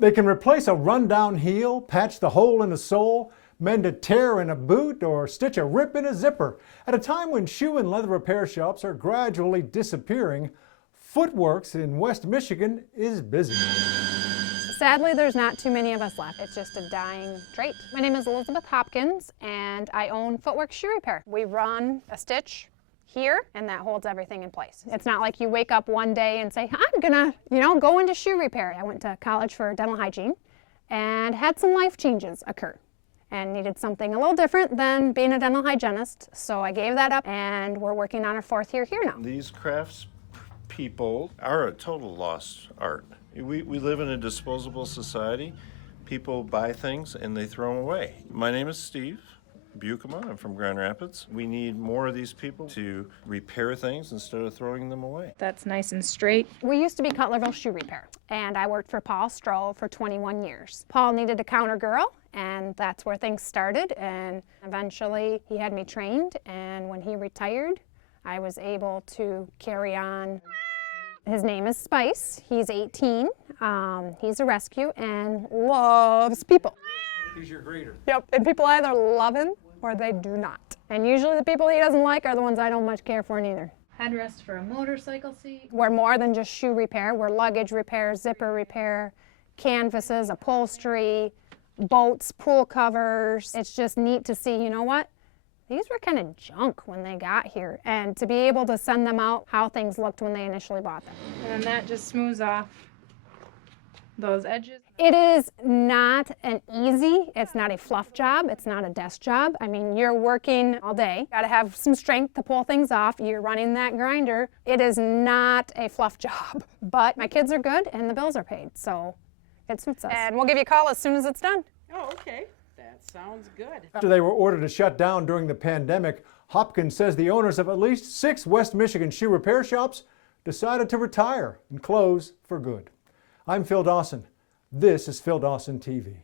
They can replace a run-down heel, patch the hole in a sole, mend a tear in a boot, or stitch a rip in a zipper. At a time when shoe and leather repair shops are gradually disappearing, Footworks in West Michigan is busy. Sadly, there's not too many of us left. It's just a dying trade. My name is Elizabeth Hopkins, and I own Footworks Shoe Repair. We run a stitch here, and that holds everything in place. It's not like you wake up one day and say, I'm gonna, go into shoe repair. I went to college for dental hygiene and had some life changes occur and needed something a little different than being a dental hygienist. So I gave that up, and we're working on our 4th year here now. These crafts people are a total lost art. We live in a disposable society. People buy things and they throw them away. My name is Steve Bukema. I'm from Grand Rapids. We need more of these people to repair things instead of throwing them away. That's nice and straight. We used to be Cutlerville Shoe Repair, and I worked for Paul Stroh for 21 years. Paul needed a counter girl, and that's where things started, and eventually he had me trained, and when he retired, I was able to carry on. His name is Spice. He's 18. He's a rescue and loves people. He's your greeter. Yep, and people either love him or they do not. And usually the people he doesn't like are the ones I don't much care for neither. Headrest for a motorcycle seat. We're more than just shoe repair. We're luggage repair, zipper repair, canvases, upholstery, boats, pool covers. It's just neat to see, you know what? These were kind of junk when they got here, and to be able to send them out how things looked when they initially bought them. And then that just smooths off those edges. It is not an easy, it's not a fluff job, it's not a desk job. I mean, you're working all day. Got to have some strength to pull things off. You're running that grinder. It is not a fluff job, but my kids are good and the bills are paid, so it suits us. And we'll give you a call as soon as it's done. Oh, okay. That sounds good. After they were ordered to shut down during the pandemic, Hopkins says the owners of at least 6 West Michigan shoe repair shops decided to retire and close for good. I'm Phil Dawson. This is Phil Dawson TV.